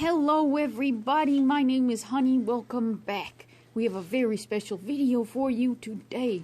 Hello everybody, my name is Honey, welcome back. We have a very special video for you today.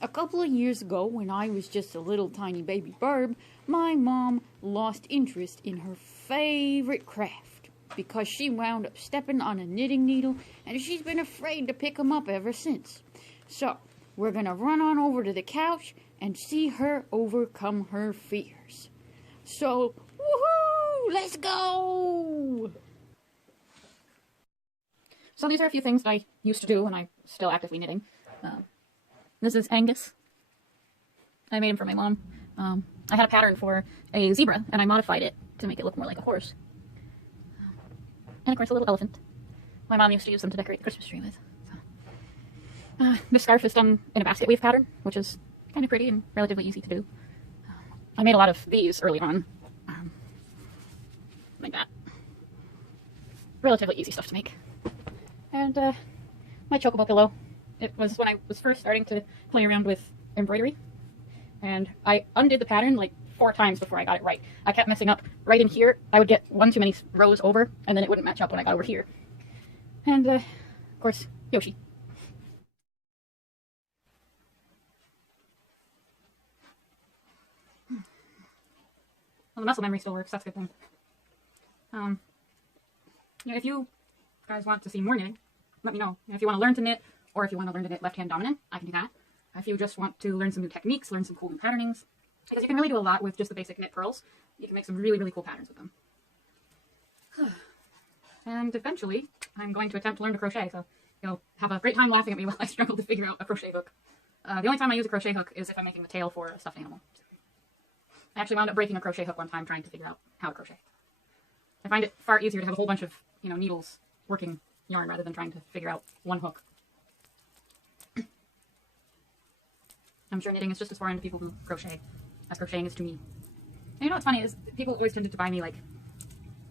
A couple of years ago, when I was just a little tiny baby burb, my mom lost interest in her favorite craft because she wound up stepping on a knitting needle and she's been afraid to pick them up ever since. So, we're gonna run on over to the couch and see her overcome her fears. So, woohoo! Let's go! So these are a few things that I used to do when I'm still actively knitting. This is Angus. I made him for my mom. I had a pattern for a zebra, and I modified it to make it look more like a horse. And of course a little elephant. My mom used to use them to decorate the Christmas tree with. So. This scarf is done in a basket weave pattern, which is kind of pretty and relatively easy to do. I made a lot of these early on. Like that. Relatively easy stuff to make. And my chocobo pillow. It was when I was first starting to play around with embroidery. And I undid the pattern like 4 times before I got it right. I kept messing up right in here. I would get one too many rows over, and then it wouldn't match up when I got over here. And, of course, Yoshi. Well, the muscle memory still works. That's a good thing. Yeah, if you guys want to see more knitting, let me know. If you want to learn to knit, or if you want to learn to knit left-hand dominant, I can do that. If you just want to learn some new techniques, learn some cool new patternings, because you can really do a lot with just the basic knit pearls. You can make some really, really cool patterns with them. And eventually, I'm going to attempt to learn to crochet, so you'll have a great time laughing at me while I struggle to figure out a crochet hook. The only time I use a crochet hook is if I'm making the tail for a stuffed animal. I actually wound up breaking a crochet hook one time trying to figure out how to crochet. I find it far easier to have a whole bunch of, needles working yarn rather than trying to figure out one hook. I'm sure knitting is just as foreign to people who crochet as crocheting is to me. And you know what's funny is people always tended to buy me like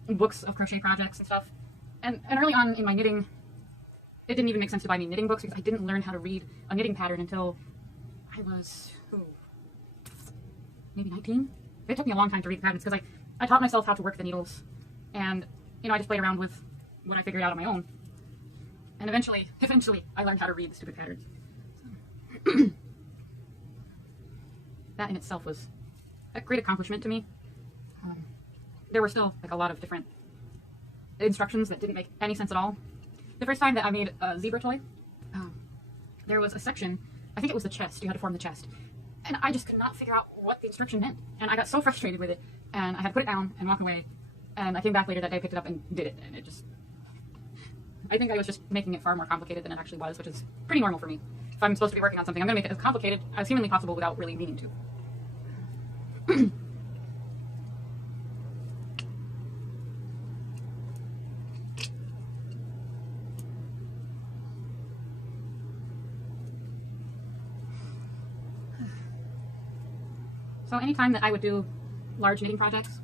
books of crochet projects and stuff. And early on in my knitting, it didn't even make sense to buy me knitting books because I didn't learn how to read a knitting pattern until I was, maybe 19? It took me a long time to read the patterns because I taught myself how to work the needles. And, I just played around with what I figured out on my own. And eventually, I learned how to read the stupid patterns. So. That in itself was a great accomplishment to me. There were still a lot of different instructions that didn't make any sense at all. The first time that I made a zebra toy, there was a section, I think it was the chest, you had to form the chest. And I just could not figure out what the instruction meant. And I got so frustrated with it, and I had to put it down and walk away. And I came back later that day, picked it up, and did it. And it just... I think I was just making it far more complicated than it actually was, which is pretty normal for me. If I'm supposed to be working on something, I'm going to make it as complicated as humanly possible without really needing to. So anytime that I would do large knitting projects,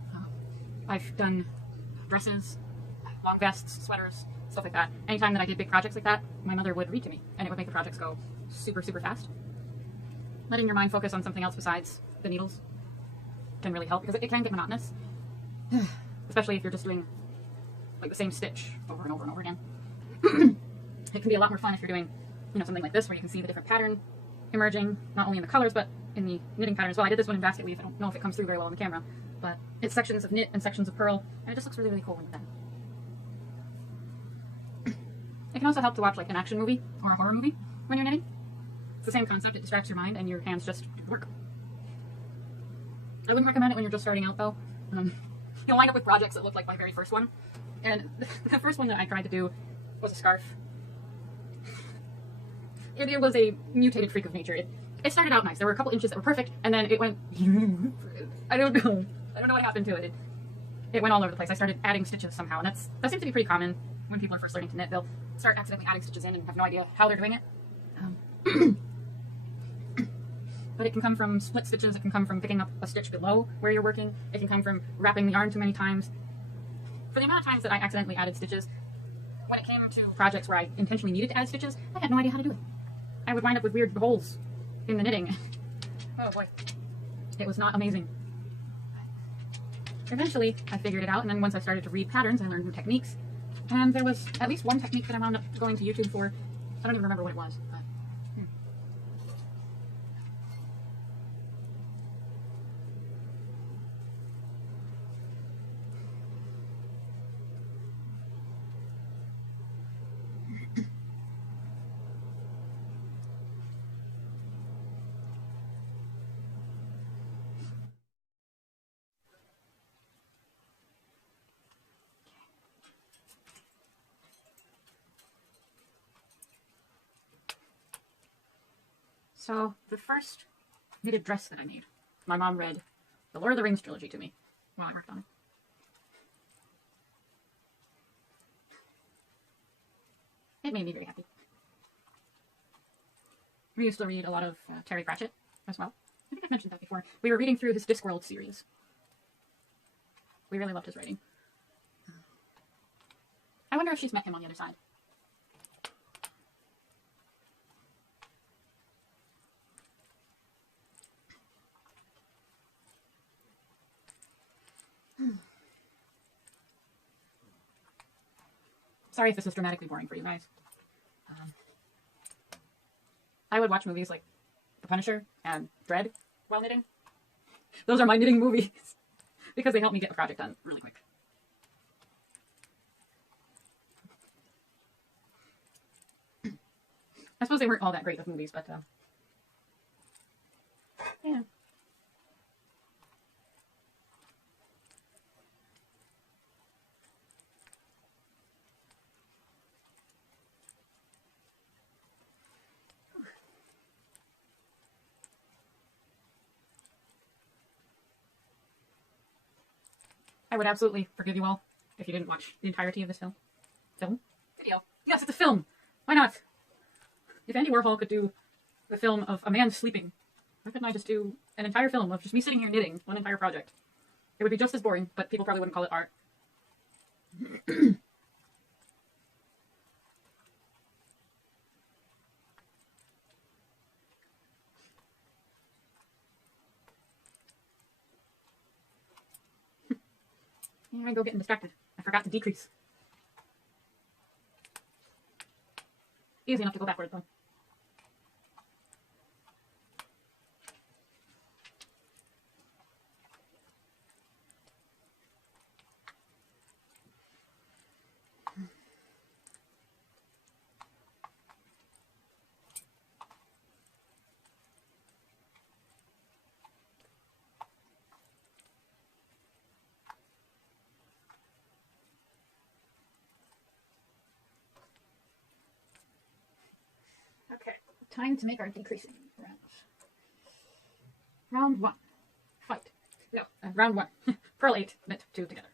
I've done dresses, long vests, sweaters, stuff like that. Anytime that I did big projects like that, my mother would read to me, and it would make the projects go super, super fast. Letting your mind focus on something else besides the needles can really help, because it can get monotonous. Especially if you're just doing the same stitch over and over and over again. It can be a lot more fun if you're doing, something like this, where you can see the different pattern emerging, not only in the colors, but in the knitting pattern as well. I did this one in basket weave. I don't know if it comes through very well on the camera, but it's sections of knit and sections of purl, and it just looks really, really cool when you're done. It can also help to watch an action movie or a horror movie when you're knitting. It's the same concept. It distracts your mind and your hands just work. I wouldn't recommend it when you're just starting out, though. You'll wind up with projects that look like my very first one. And the first one that I tried to do was a scarf. It was a mutated freak of nature. It started out nice. There were a couple inches that were perfect, and then it went... I don't know what happened to it. It went all over the place. I started adding stitches somehow, and that seems to be pretty common when people are first learning to knit. They'll start accidentally adding stitches in and have no idea how they're doing it. But it can come from split stitches. It can come from picking up a stitch below where you're working. It can come from wrapping the yarn too many times. For the amount of times that I accidentally added stitches, when it came to projects where I intentionally needed to add stitches, I had no idea how to do it. I would wind up with weird holes in the knitting. Oh boy. It was not amazing. eventually I figured it out, and then once I started to read patterns, I learned new techniques. And there was at least one technique that I wound up going to YouTube for. I don't even remember what it was. But, So, the first knitted dress that I made, my mom read the Lord of the Rings trilogy to me while I worked on it. It made me very happy. We used to read a lot of Terry Pratchett as well. I think I've mentioned that before. We were reading through his Discworld series. We really loved his writing. I wonder if she's met him on the other side. Sorry if this is dramatically boring for you guys. I would watch movies like The Punisher and Dread while knitting. Those are my knitting movies because they help me get a project done really quick. I suppose they weren't all that great of movies, but yeah. I would absolutely forgive you all if you didn't watch the entirety of this film. Video. Yes, it's a film. Why not? If Andy Warhol could do the film of a man sleeping, why couldn't I just do an entire film of just me sitting here knitting one entire project? It would be just as boring, but people probably wouldn't call it art. Here I go getting distracted. I forgot to decrease. Easy enough to go backward, though. Okay, time to make our decreasing rounds. Round 1. Fight. No, round 1. Purl 8, knit 2 together.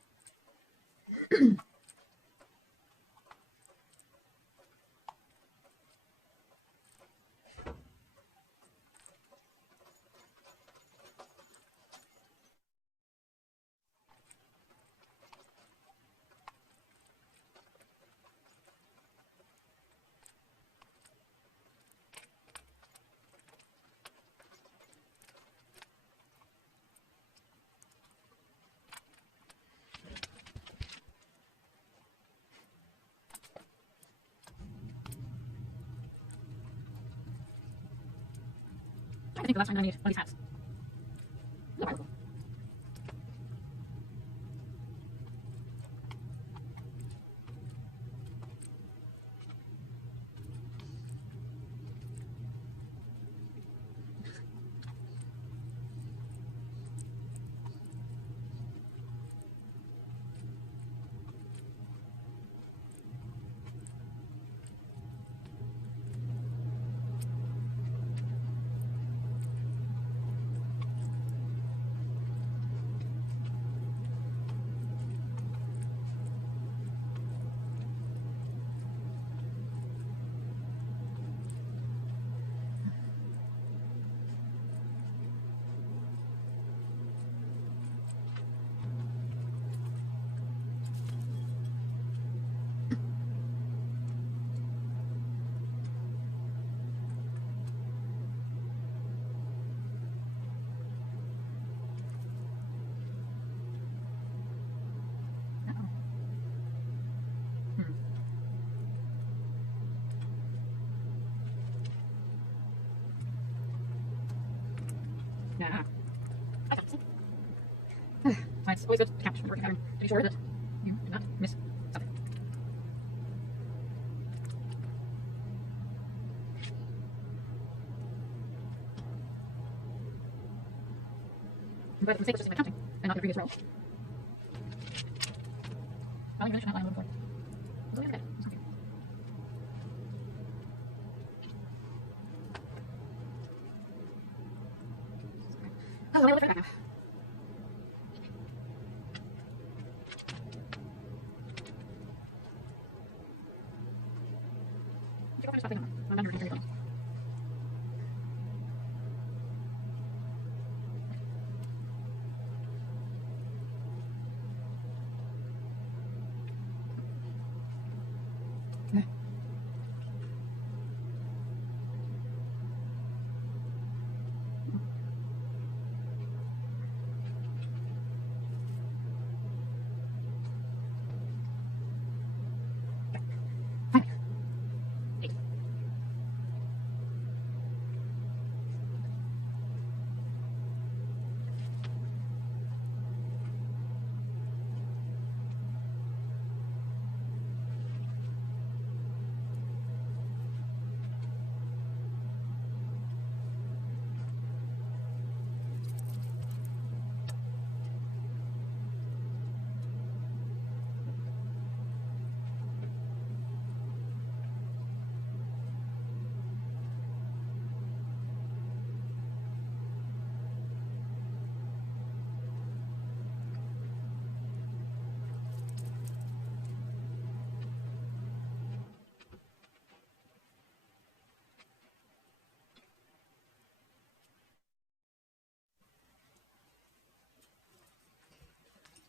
I think that's what I'm going to need one of these hats. Yeah. I got it. It's always good to catch the working pattern to be sure that you do not miss something. I'm glad the mistake was just in my counting and not the previous row. I'll even finish that line a little before. It's only okay. It's okay. Oh, I'll look right back now. I'm done here.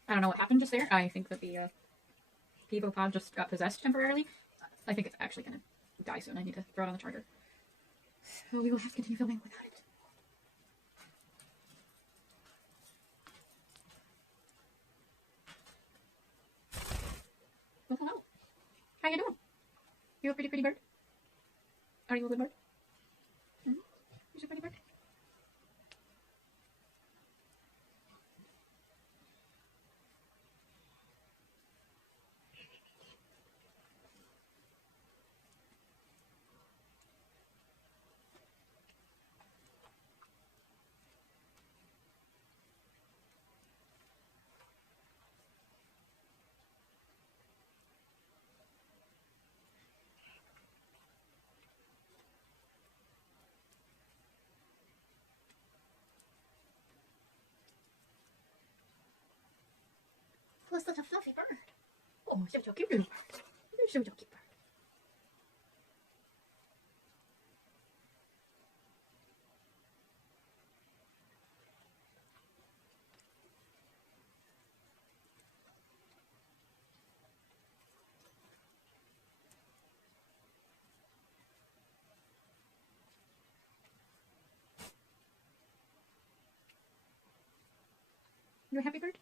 I don't know what happened just there. I think that the Pivo pod just got possessed temporarily. I think it's actually going to die soon. I need to throw it on the charger. So we will have to continue filming without it. Well, hello. How you doing? You a pretty bird? Are you a good bird? Mm-hmm. You're a pretty bird. Oh, such a fluffy bird. Oh, such a cute little bird. You're such a cute bird. You a happy bird?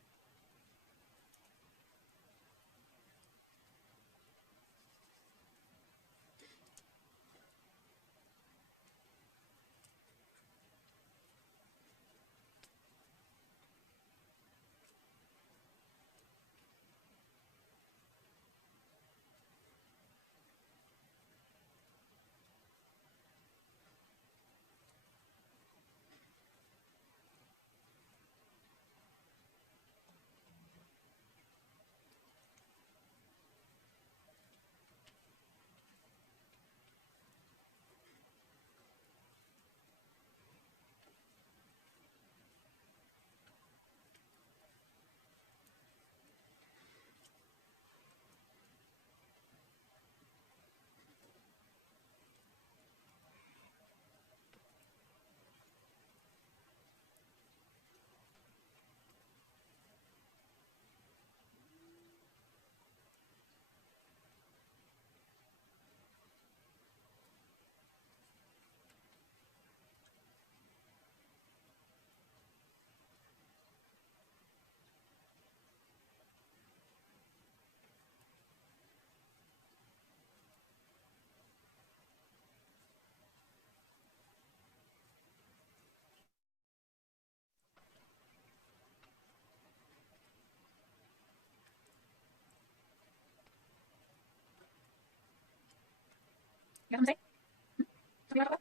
You got something to say? Something you want to talk about?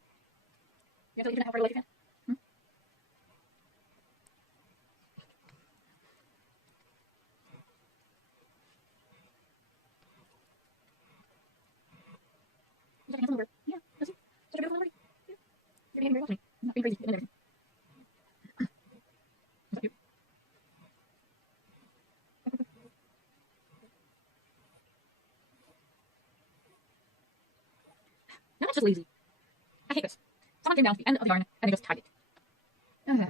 You have to leave how far away you can. Such a handsome little bird. Yeah, listen. Such a beautiful little birdie. Yeah. You're behaving very well to me. I'm not being crazy. You're everything. Is that cute? No, it's just lazy. I hate this. Someone came down to the end of the yarn and they just tied it. Okay.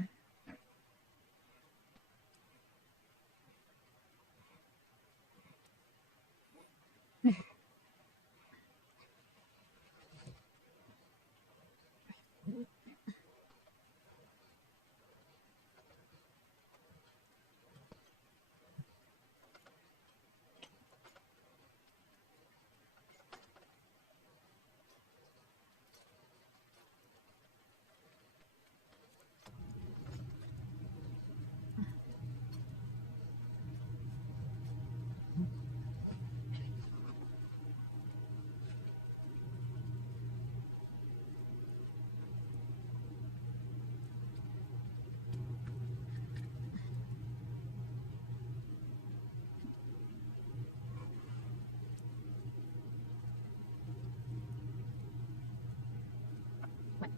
What?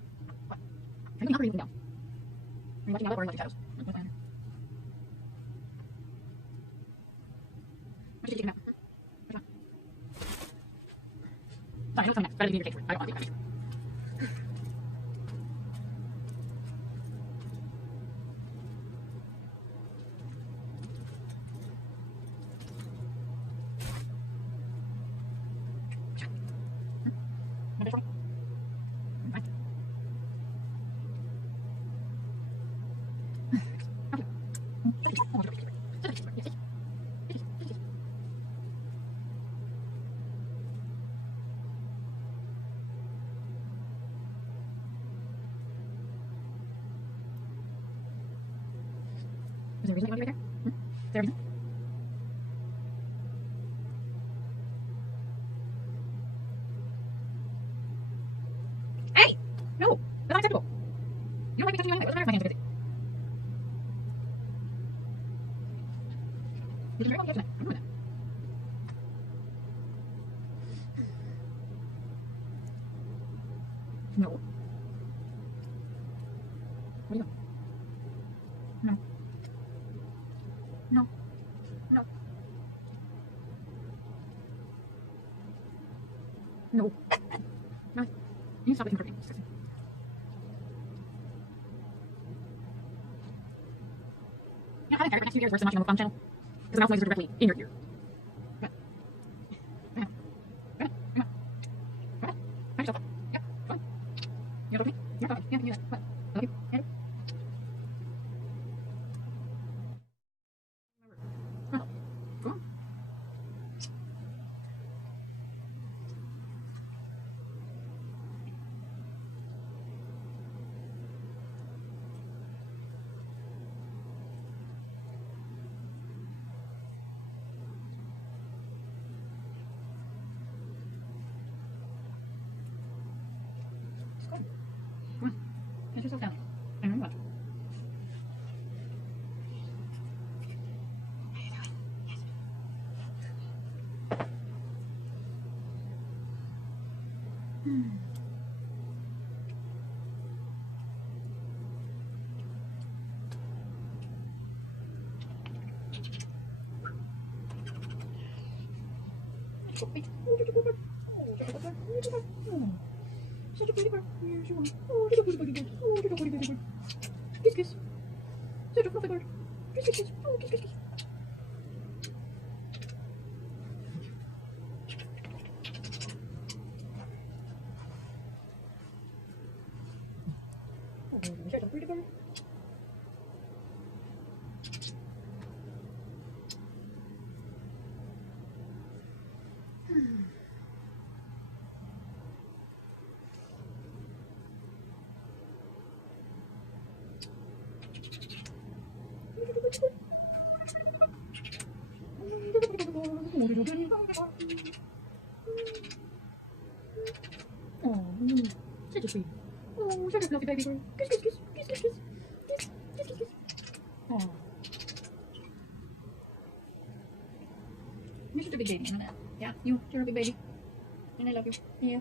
What? Are you looking up or are you looking down? Are you watching out or are you watching shadows? What's going on? Why don't you take a nap? What's wrong? Sorry, I know it's coming next. Better leave your cage for it. I don't want to take that. Want to for me? Fine. Okay. I want to go to the cage. Yes, yes. Is there a reason you want to be right there? Is there a reason? Hey! No! That's unacceptable. You don't like me touching my hand. What's the matter with my hands? You can very well be touching that. I'm doing that. No. What are you doing? No. No. No. No. No. You need to stop looking for me. It's disgusting. Yeah, having hair next to your ear is worse than watching a mukbang channel. Because the mouse noises are directly in your ear. Come on. Come on. Come on. Come on. Come on. Find yourself. Yeah. Come on. You want to talk to me? You're talking. Yeah, you do that. What? I love you. Yeah, I do. Oh. Come on. Just go. Come on. Get yourself down. And remember what? Wait. Oh, such a good bird. Oh, such a good bird. Oh, such a good bird. Oh, such a pretty bird. Here's your one. Oh, such a pretty bird. Oh, such a pretty bird. Kiss, kiss. Such a fluffy bird. Kiss, kiss, kiss. Oh, kiss, kiss, kiss. Oh, such a pretty bird. sweet. Oh, such a fluffy baby boy. Kiss, kiss, kiss, kiss, kiss, kiss, kiss, kiss, kiss, kiss. Oh. You're such a big baby, you know that? Yeah, you're a big baby. And I love you. Yeah.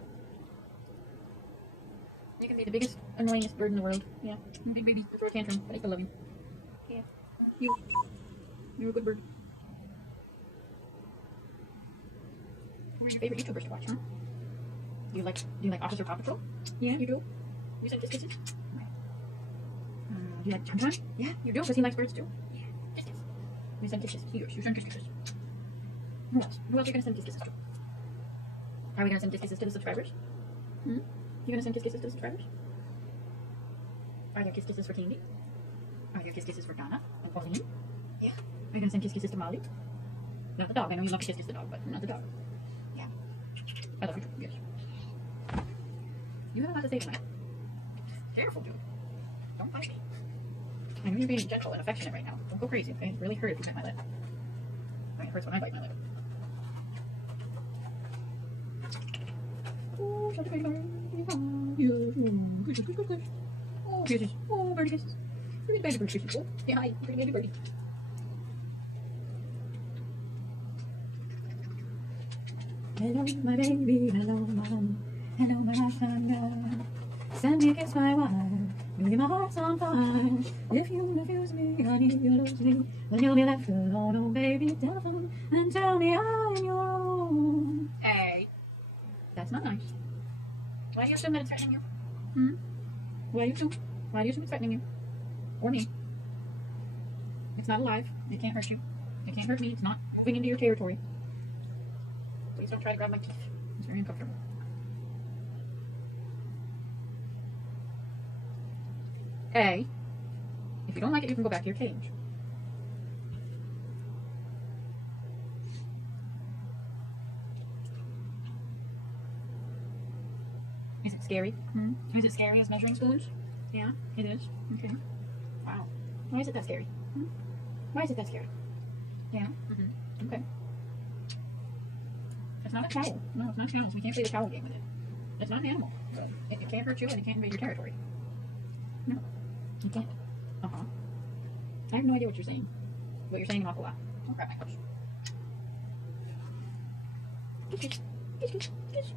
You can be the biggest, annoyingest bird in the world. Yeah. You're a big baby. You throw a tantrum, but I still love you. Yeah. You're a good bird. Who are your favorite YouTubers to watch, huh? Do you like Officer Paw Patrol? Yeah, you do? You send kisses? Okay. Do you like John John? Yeah, you do, because he likes birds too. Yeah. Kisses. You send kisses. You send kisses. Who else? Who else are you going to send kisses to? Are we going to send kisses to the subscribers? Hmm? You going to send kisses to the subscribers? Are there kisses for Candy? Are there kisses for Donna and Pauline? Yeah. Are you going to send kisses to Molly? Not the dog. I know you love to kiss the dog, but not the dog. Yeah. I love you. Yes. You have a lot to say tonight. Careful, dude. Don't bite me. I know you're being gentle and affectionate right now. Don't go crazy, okay? It really hurt if you bite my lip. I mean, it hurts when I bite my lip. Oh, such a baby bird. Good. Oh, kisses. Oh, birdie kisses. Look at the baby bird kisses. Oh, yeah, hi. Pretty baby birdie. Hello, my baby. Hello, my honey. Hello, my thunder. Send me a kiss, my wife. Maybe my heart's on fire. If you refuse me, honey, you lose me. Then you'll be left alone, oh baby. Telephone and tell me I'm your own. Hey, that's not nice. Why do you assume that it's threatening you? Hmm? Why do you assume it's threatening you? Or me? It's not alive. It can't hurt you. It can't hurt me. It's not moving into your territory. Please don't try to grab my teeth. It's very uncomfortable. A, if you don't like it, you can go back to your cage. Is it scary? Hmm? Is it scary as measuring spoons? Yeah, it is. Okay. Wow. Why is it that scary? Hmm? Why is it that scary? Yeah. Mm-hmm. Okay. It's not a cow. No, it's not cows. We can't play the cow game with it. It's not an animal. So it can't hurt you and it can't invade your territory. No. You can't. Uh-huh. I have no idea what you're saying. But you're saying an awful lot. Don't grab my couch. Kiss, kiss, kiss, kiss, kiss.